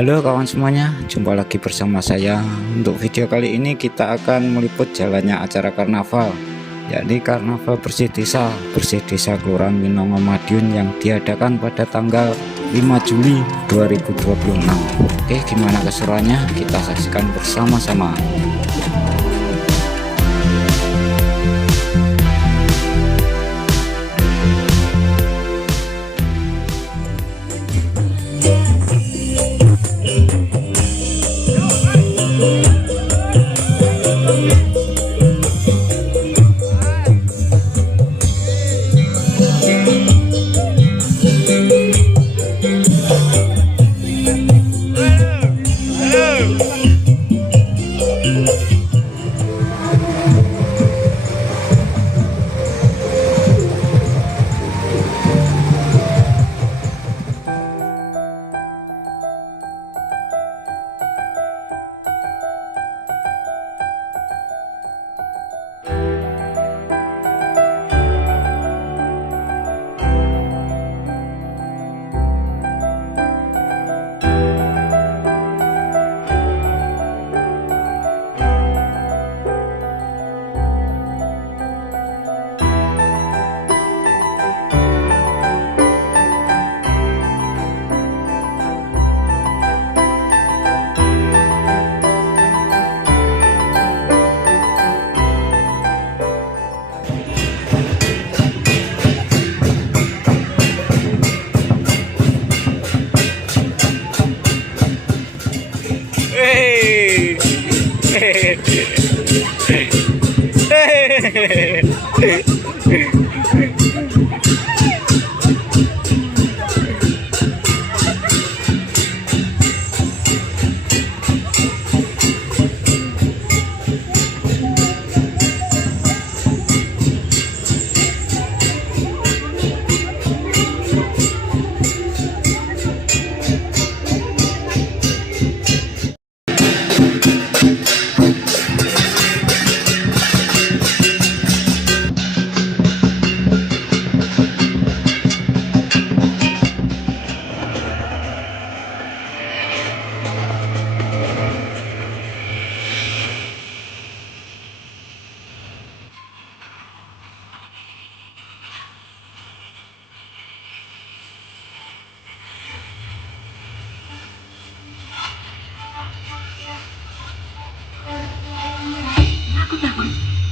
Halo kawan semuanya, jumpa lagi bersama saya. Untuk video kali ini kita akan meliput jalannya acara karnaval, yakni Karnaval Bersih Desa Kelurahan Winongo Madiun yang diadakan pada tanggal 5 Juli 2026. Oke, gimana keseruannya? Kita saksikan bersama-sama.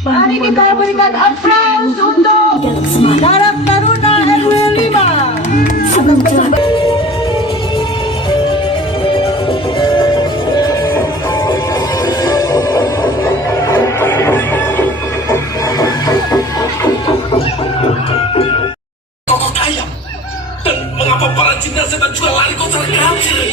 Mari kita berikan aplaus untuk Karap Taruna RW 5. Kokok ayam. Dan mengapa para jin dan setan juga lari konser kancil?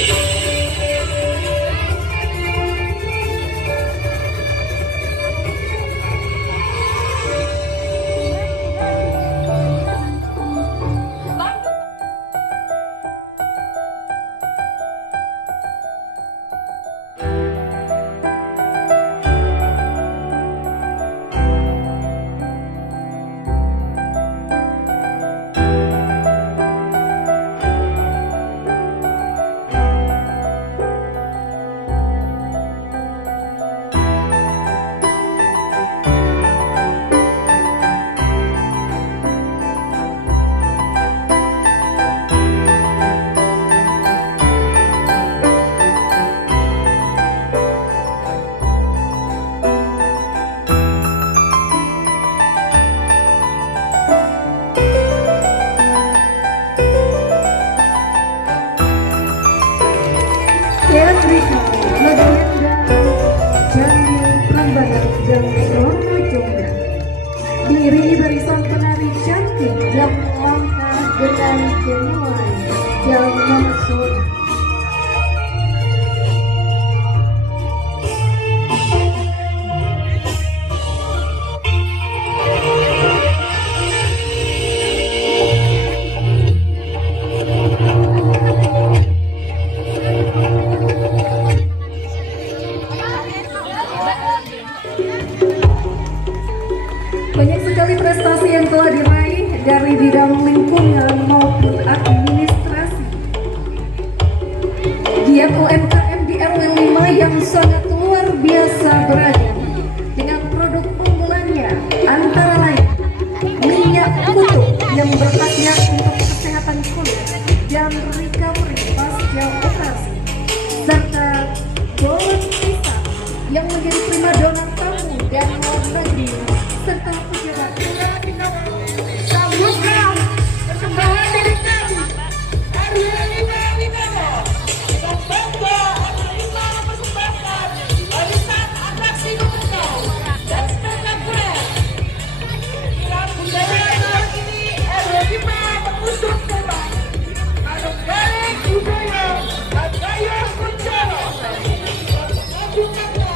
Diiringi barisan penari cantik yang melangkah dengan genuine yang memesona. Banyak sekali prestasi yang telah diraih dari bidang lingkungan maupun administrasi. Geliat UMKM di RW 5 yang sangat luar biasa beragam dengan produk unggulannya antara lain minyak kutu yang berkhasiat untuk kesehatan kulit dan recovery pasca operasi, serta bola pisang yang menjadi primadona tamu dan luar negeri serta pejabat. Sambutkan persembahan dari kami RW 5 Winomo. Dengan bangga RW 5 mempersembahkan barisan atraksi memukau dan spektakuler. Kirap budaya tahun ini RW 5 mengusung tema Aduk Balik Budaya dan Gaya Kuncoro. Satunya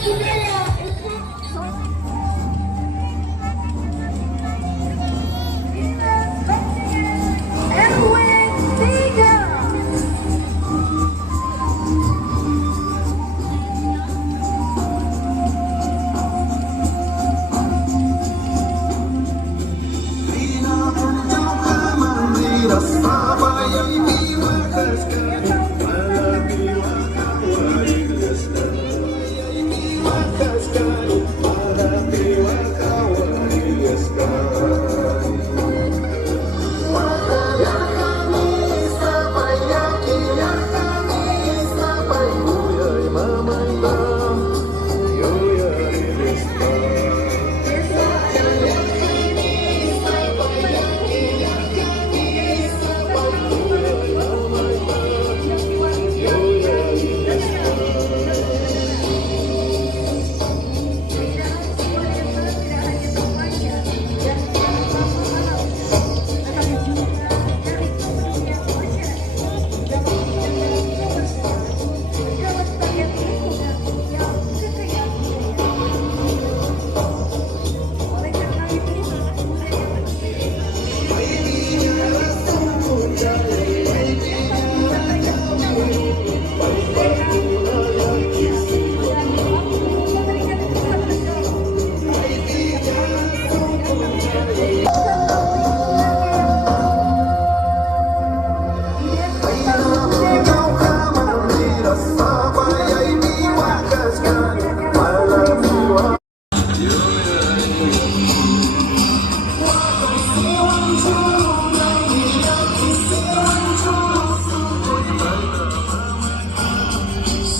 budaya untuk RW 3.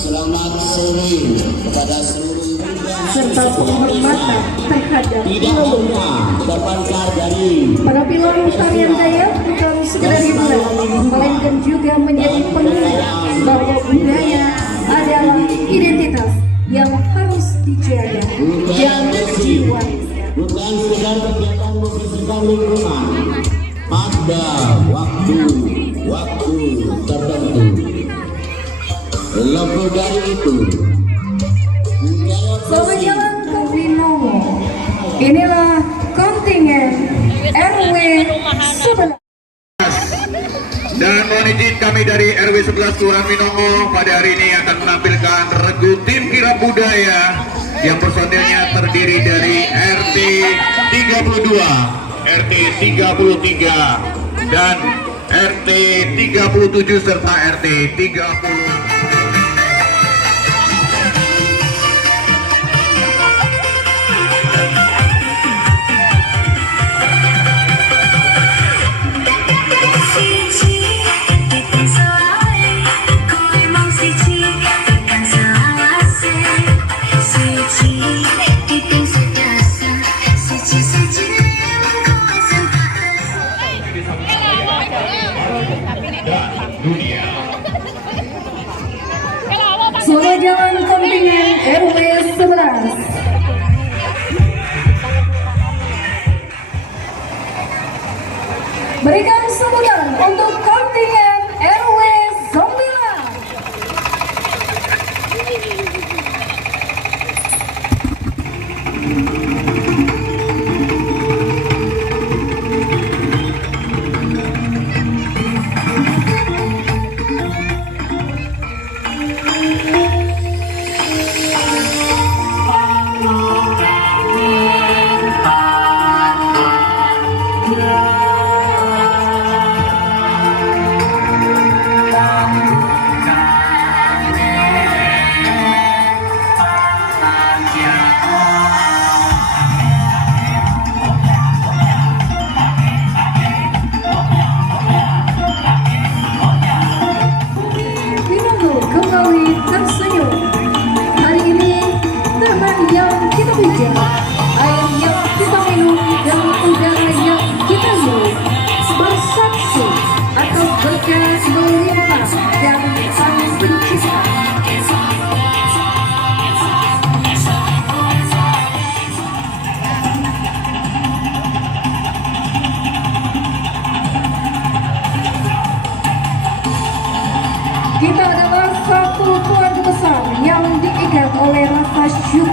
Selamat sore kepada seluruh serta penghormatan terhadap tidak hanya terpancar dari para pilon tarian Dayak bukan sekedar hiburan, melainkan juga menjadi pengingat bahwa budaya adalah identitas yang harus dijaga dan diwariskan. bukan sekedar kegiatan membersihkan lingkungan pada waktu tertentu. Lebih dari itu, Selamat jalan ke Winomo. Inilah kontingen RW 11. Dan mohon izin kami dari RW 11 Kelurahan Winomo pada hari ini akan menampilkan regu tim kirap budaya yang personilnya terdiri dari RT 32, RT 33 dan RT 37 serta RT 30. Selamat jalan kontingen RW 11. Berikan sambutan untuk kontingen RW 9.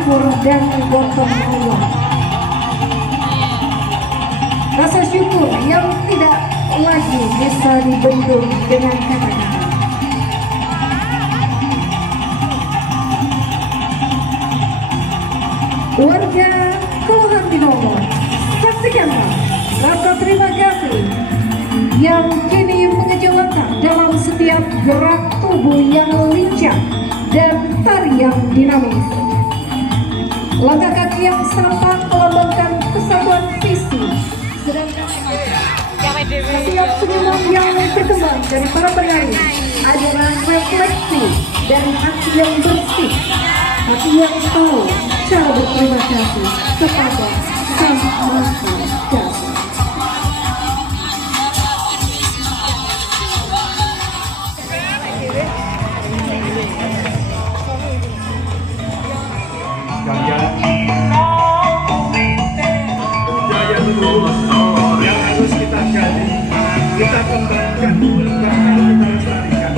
syukur dan gotong royong. Rasa syukur yang tidak lagi bisa dibendung dengan kata-kata. Warga Kelurahan Binomo, saksikanlah rasa terima kasih yang kini mengejawantah dalam setiap gerak tubuh yang lincah dan tarian dinamis. Langkah kaki yang serempak melambangkan kesatuan visi, sedangkan setiap senyuman yang terkembang dari para penari adalah refleksi dari hati yang bersih, hati yang tahu cara berterima kasih kepada Sang Maha Kuasa. Budaya lurus yang harus kita gali, kita kembangkan, bahkan kita lestarikan.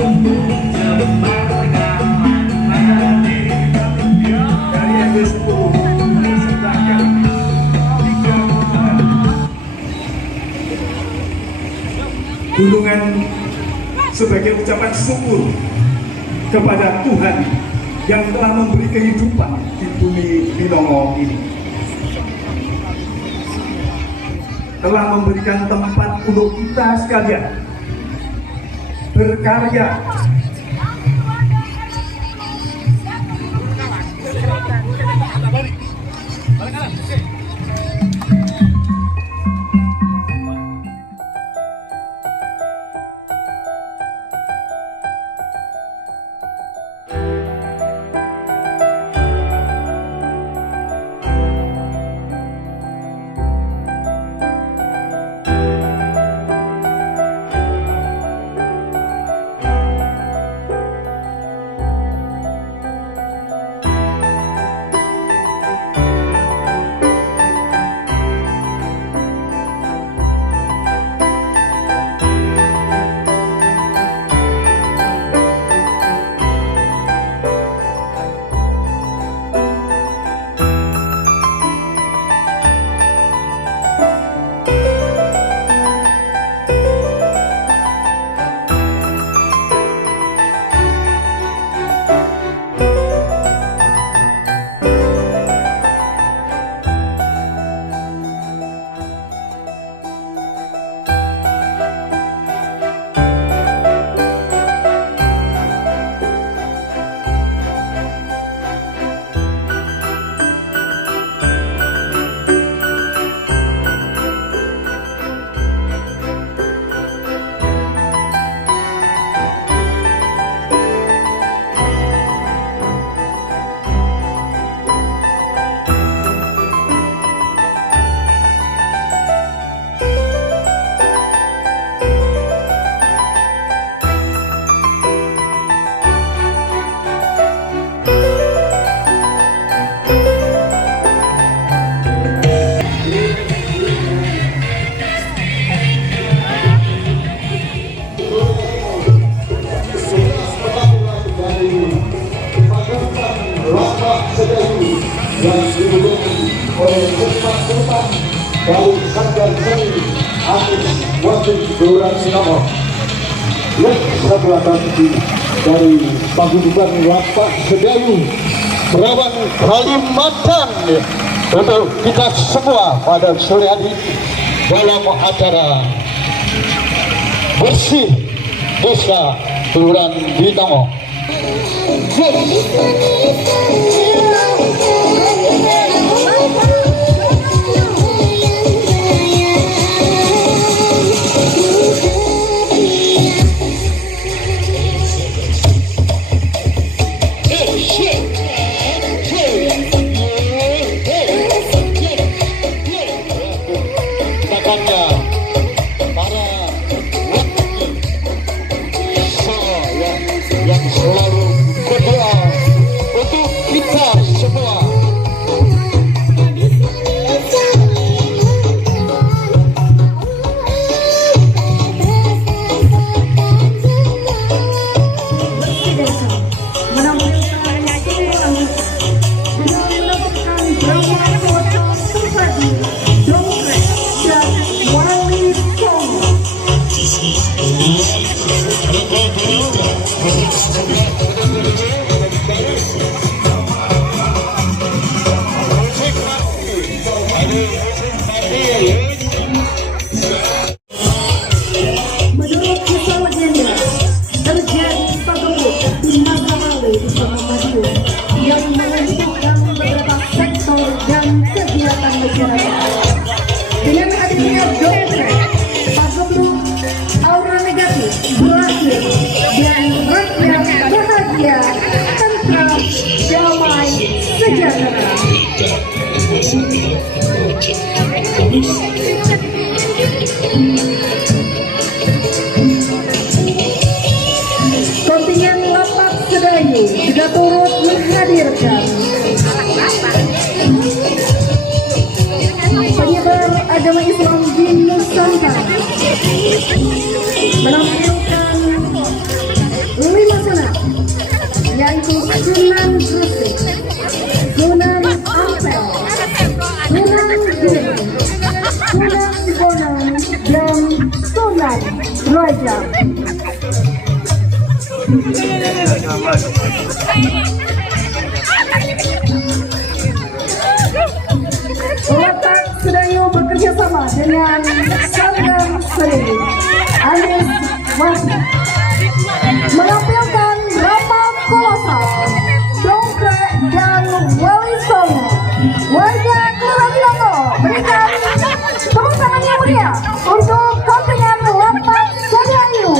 Dari RW 10 disertakan 3 gunungan sebagai ucapan syukur kepada Tuhan yang telah memberi kehidupan di bumi Binomo ini, telah memberikan tempat untuk kita sekalian berkarya, yang didukung oleh Ketua dari Sanggar Seni Anis Wajib Kelurahan Binomo. Yang sebelah kaki dari Paguyuban Lapak Sedayu Berawang Kalimantan untuk kita semua pada sore hari dalam acara bersih desa Kelurahan Binomo. Yang selalu berdoa untuk kita Menurut kisah legenda, terjadi pagemuk di masa lalu di Kota Madiun yang menentukan beberapa sektor dan kegiatan masyarakat. Dengan hadirnya dompet, pagemuk, aura negatif berakhir dan rakyat bahagia, tentram, damai, sejahtera. Kontingen Lapak Sedayu juga turut menghadirkan penyebar agama Islam di Nusantara, menampilkan 5 sunat, yaitu Sunan Gresik, Sunan Ampel, Sunan Giri, Sunan Bonang, dan Sunan Raja. Lapak Sedayu bekerja sama dengan Sanggar Serili alias Wasi menampilkan drama kolosal, dongkrak, dan wali songo. Warga Kelurahan Binongo berikan tepuk tangan yang meriah untuk kontingen Lapak Sedayu.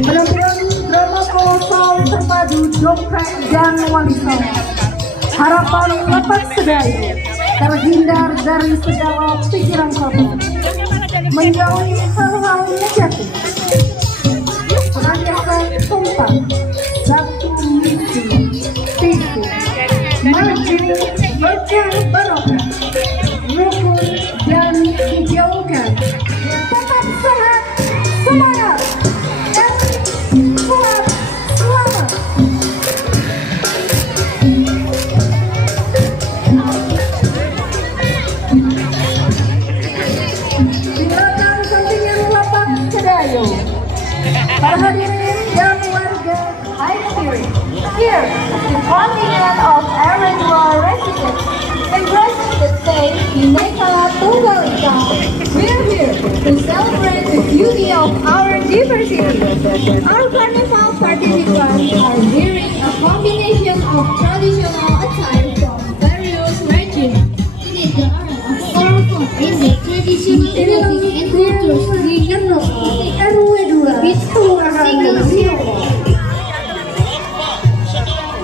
Penampilan drama kolosal terpadu dongkrak dan wali songo. Harapan Lapak Sedayu terhindar dari segala pikiran kotor, menjauhi hal-hal negatif, senantiasa kompak, satu misi, visi, maju, berkah barokah, rukun dan dijauhkan. Tetap sehat, semangat, dan kuat selamat. Di belakang kontingen Lapak Sedayu, para hadirin dan warga high spirit, here the contingent of Arendua residents embracing the stage Bhinneka Tunggal Ika. We're here to celebrate the beauty of our diversity. Our carnival participants are wearing a combination of traditional attire from various regions. It is the art of powerful in the traditional clothing and cultures we RW 2 Kelurahan Binongo.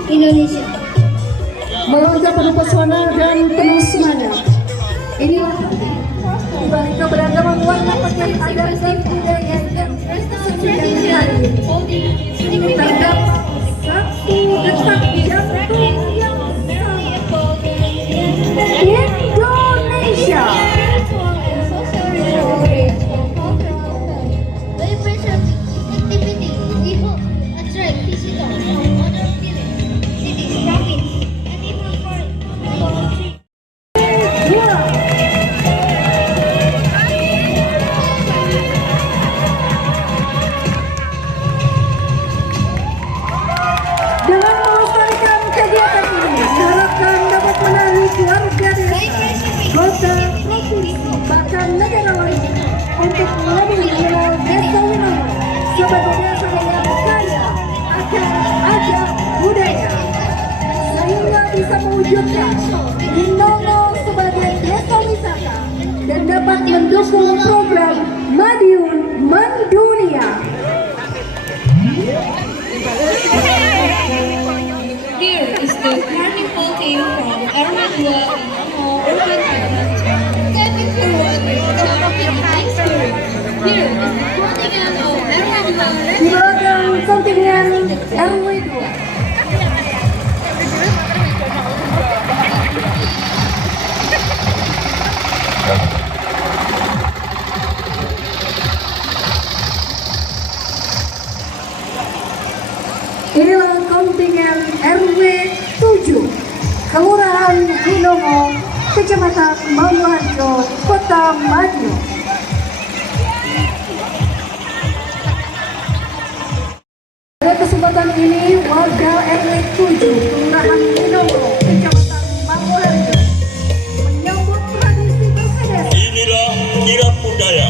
Indonesia. Melonjak penuh pesona dan penuh semangat. Inilah di balik keberagaman warna pakaian adat dan budaya dan prestasi yang hadir. Terdapat satu detak jantung yang sama. Indonesia. Dengan melestarikan kegiatan ini, diharapkan dapat menarik warga desa, kota, provinsi, bahkan negara lain untuk lebih mengenal Desa Winongo sebagai desa yang kaya akan adat budaya, sehingga bisa mewujudkan Winongo sebagai desa wisata dan dapat mendukung program Madiun Mendunia. Here is the carnival team from Arendua Urban Area. Stepping forward with charming high spirit. Here is the contingent of Arendua Di belakang kontingen RW 2. Inilah kontingen RW 7 Kelurahan Winongo, Kecamatan Mangunharjo, Kota Madiun. Pada kesempatan ini warga RW 7 Kelurahan Winongo, Kecamatan Mangunharjo menyambut tradisi bersedesa. Inilah kirap budaya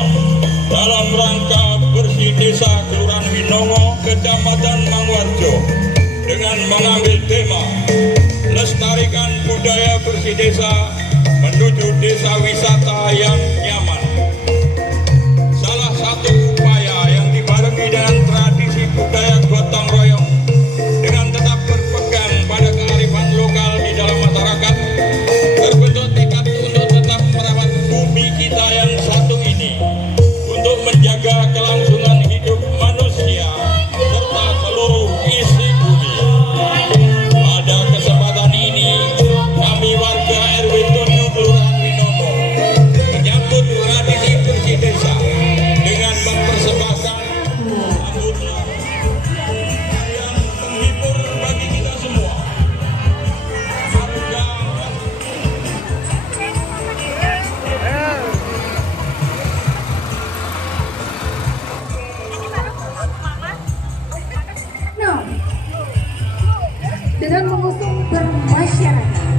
dalam rangka bersih desa Kelurahan Winongo, Kecamatan Mangunharjo dengan mengambil tema lestarikan budaya bersih desa menuju desa wisata yang nyaman. Salah satu upaya yang dibarengi dengan tradisi budaya gotong royong dengan tetap berpegang pada kearifan lokal di dalam masyarakat, terbentuk tekad untuk tetap merawat bumi kita yang satu ini untuk menjaga kelangsungan hidup manusia serta seluruh isi bumi. Pada kesempatan ini kami warga RW 7 Kelurahan Winongo menyambut tradisi bersih desa dengan mempersembahkan rambutnya yang menghibur bagi kita semua. Harga Nah, dengan mengusung bermasyarakat.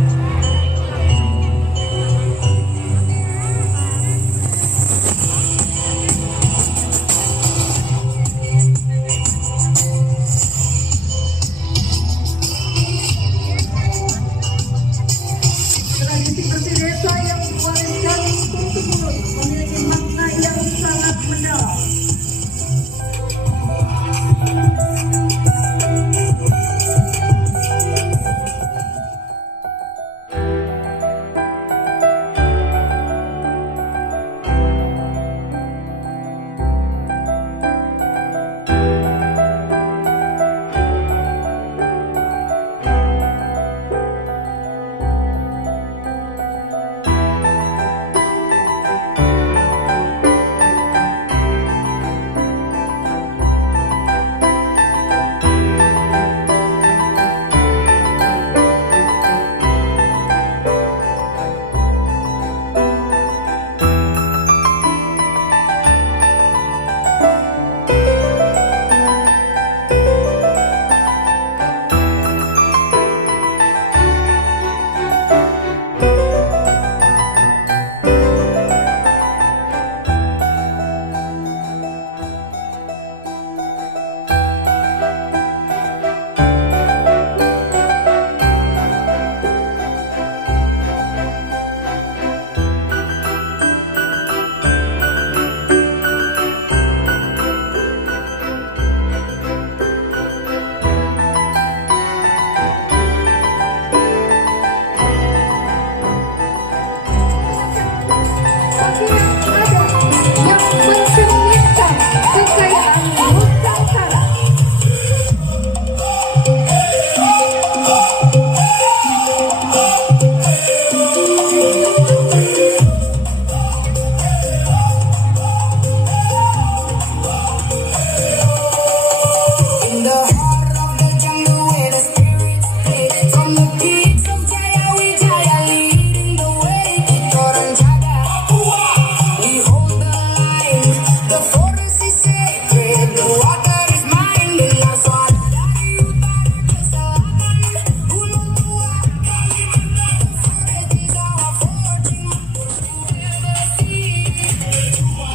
Tradisi bersih desa yang diwariskan turun-temurun memiliki makna yang sangat mendalam.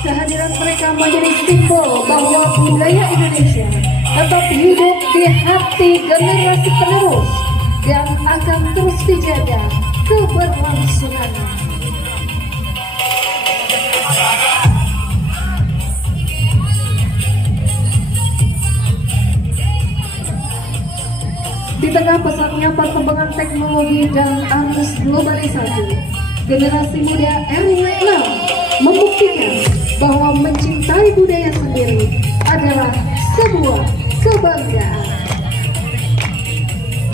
Kehadiran mereka menjadi simbol bahwa budaya Indonesia tetap hidup di hati generasi penerus dan akan terus dijaga keberlangsungannya. Di tengah pesatnya perkembangan teknologi dan arus globalisasi, generasi muda RW 6 membuktikan bahwa mencintai budaya sendiri adalah sebuah kebanggaan.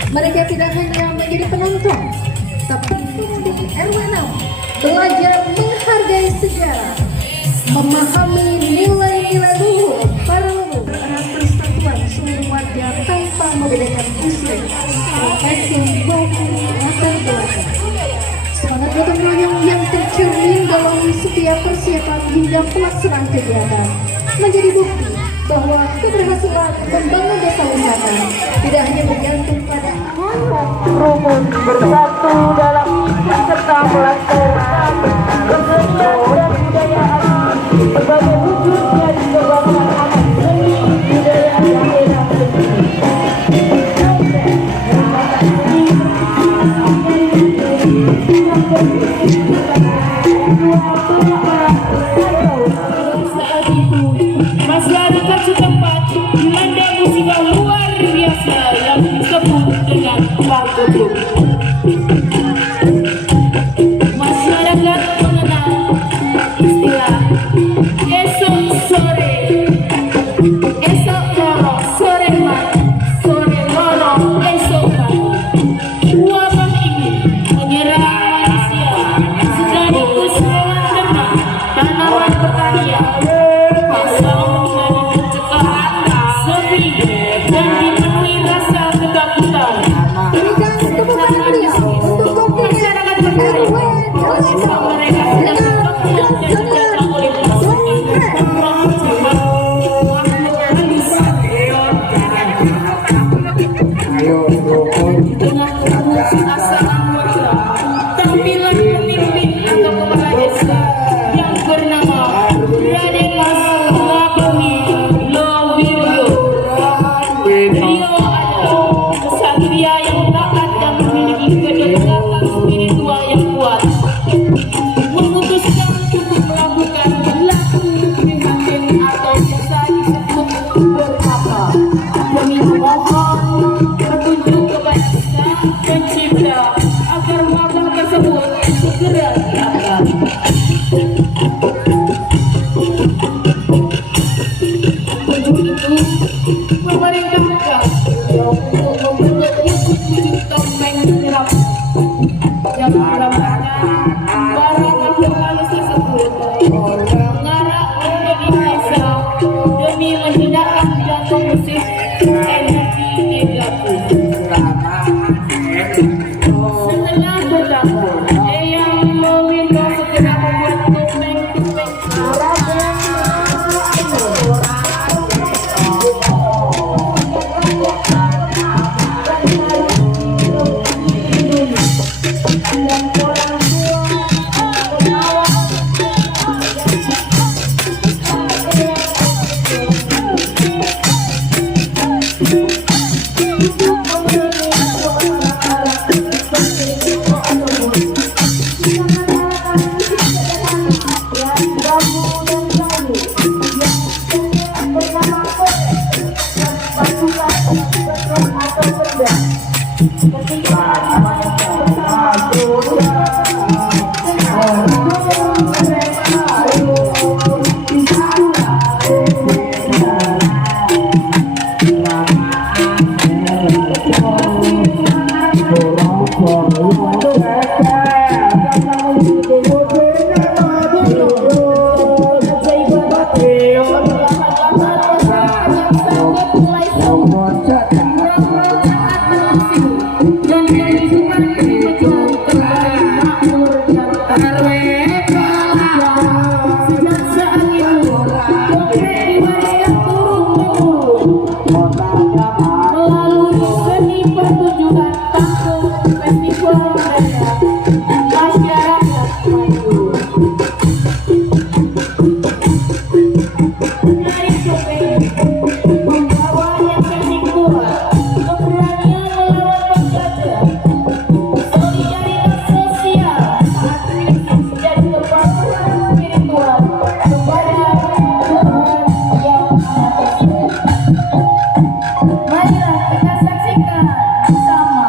Mereka tidak hanya menjadi penonton, tapi pendidik RW 6 belajar menghargai sejarah, memahami nilai-nilai luhur para leluhur, erat persatuan seluruh warga tanpa membeda dalam pelaksanaan kegiatan, menjadi bukti bahwa keberhasilan membangun desa wisata tidak hanya bergantung pada rumun bersatu dalam serta melestarikan kesenian dan budayaan sebagai wujudnya dikembangkan anak seni budaya daerah sendiri. Saat itu masyarakat setempat dilanda musibah luar biasa yang disebut dengan Bangkok. Masyarakat mengenal istilah esok sore, esok loro, sore mati, sore loro, esok mati. Wabah ini menyerang manusia sekaligus menerima tanaman pertanian. berikan tepuk tangan meriah untuk komunitas RW tampilan pemimpin atau kepala desa yang bernama Raden Mas Labuhi Lowiryo. Beliau adalah kesatria yang taat dan memiliki kedekatan spiritual yang kuat. Memutuskan untuk melakukan laku prihatin atau biasa disebut berapa demi memohon petunjuk kepada Sang Pencipta agar wabah tersebut segera diangkat. Untuk itu, memerintahkan untuk membentuk wujud topeng jeram yang merupakan para makhluk halus tersebut mengarah menjadi desa demi menghindari jatuh musik energi negatif. Setelah berlaku, Eyang Lowiryo segera membuat topeng-topeng melalui seni pertunjukan panggung festival budaya masyarakat Madiun. Dari topeng membawa yang teknik kuat, keberanian melawan penjajah, solidaritas sosial, dan kepatuhan spiritual kepada Tuhan yang Maha Esa. Marilah kita saksikan bersama.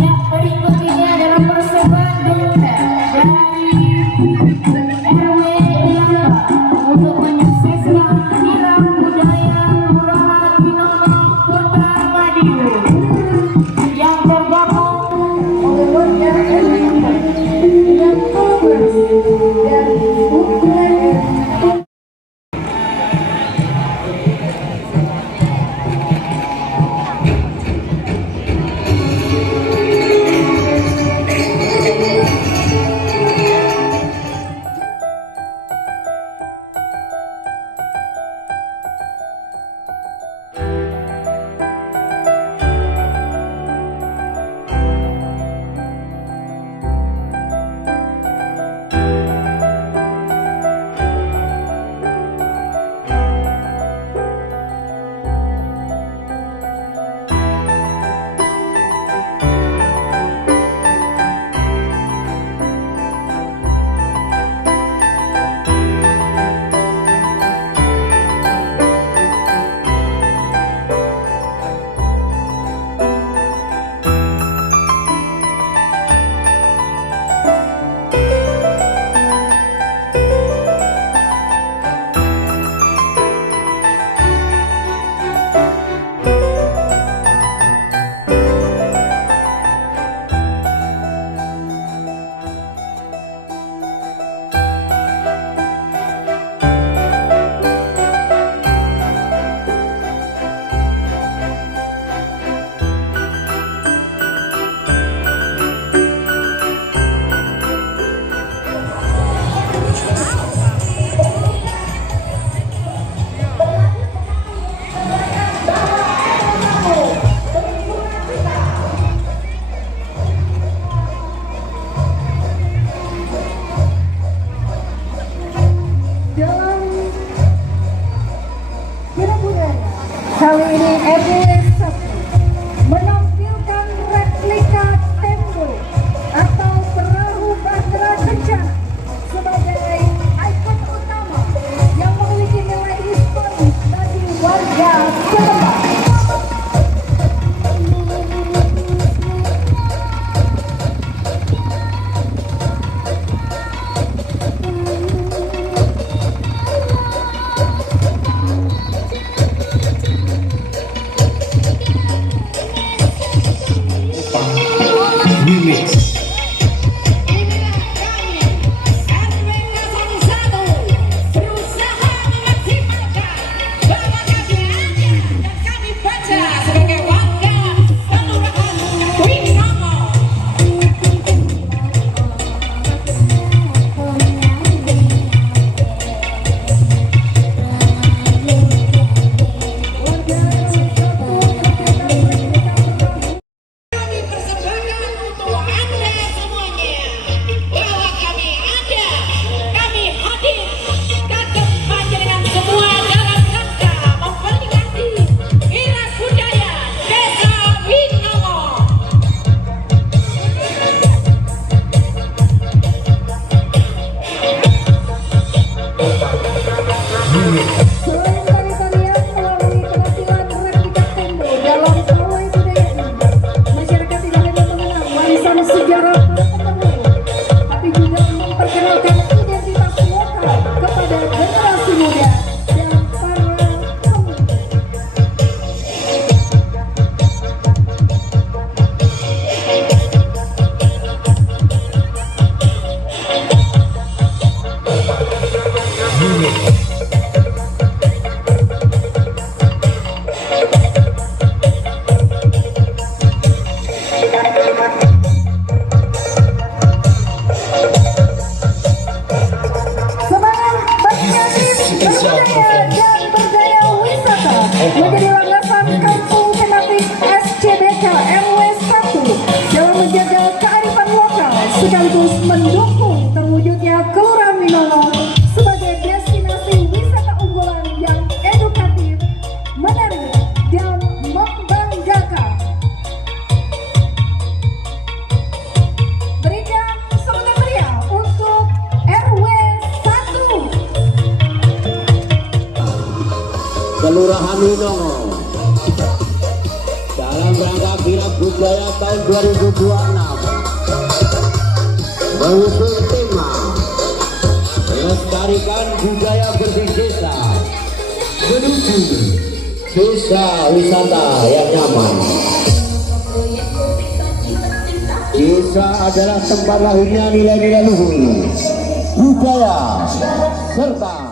Ya, berikut ini adalah persembahan dari RW 8 untuk menyukseskan kirap budaya Kelurahan Binongo, Kota Madiun yang tergabung sekaligus mendukung terwujudnya Kelurahan Winongo sebagai destinasi wisata unggulan yang edukatif, menarik, dan membanggakan. Berikan semangat meriah untuk RW 1 Kelurahan Winongo dalam rangka Kirab Budaya tahun 2026 mengusung tema melestarikan budaya bersih desa menuju desa wisata yang nyaman. Desa adalah tempat lahirnya nilai-nilai luhur, budaya, serta